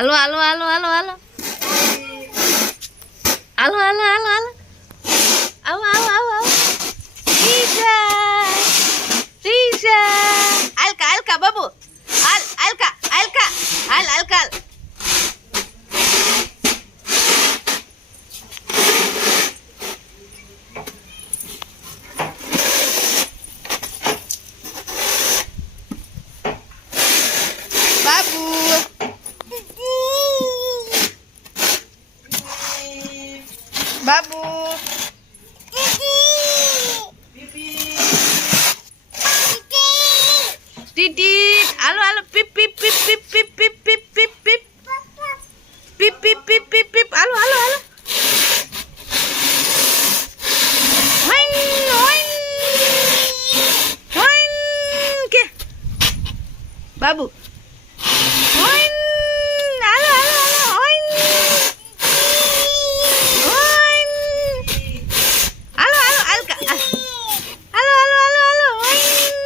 હાલો હાલો હાલો હાલો હાલો હાલો હાલો હાલો હાલો આવો આવો આવો આવો રીશા આલકા આલકા બાબુ હાલ આલકા આલકા હાલ આલકા બાબુ બાબુ ટીટી હાલો હાલો પીપ પીપ પીપ પીપ પીપ પીપ પીપ પીપ પીપ પીપ પીપ પીપ પીપ પીપ હાલો હાલો હાલો હોઈન હોઈન હોઈન કે બાબુ હોઈન હાલો હાલો હાલો હોઈન હોઈન હાલો હાલો આલકા હાલો હાલો હાલો હાલો હોઈન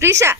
પ્રિશા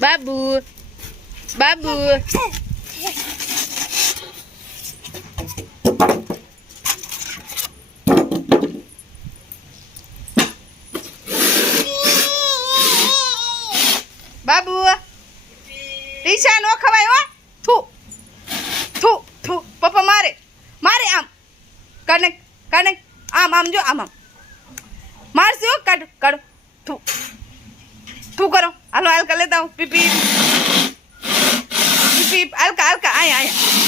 બાબુ બાબુ બાબુ રીશા નો ખવાય હો થુ થુ થુ પપ્પા મારે મારે આમ કાને કાને આમ આમ જો આમ આમ મારશે હો કાઢ કાઢો થુ થુ કરો હાલો હાલકા લેતા હું પીપી પીપી હાલકા હાલકા આયા આયા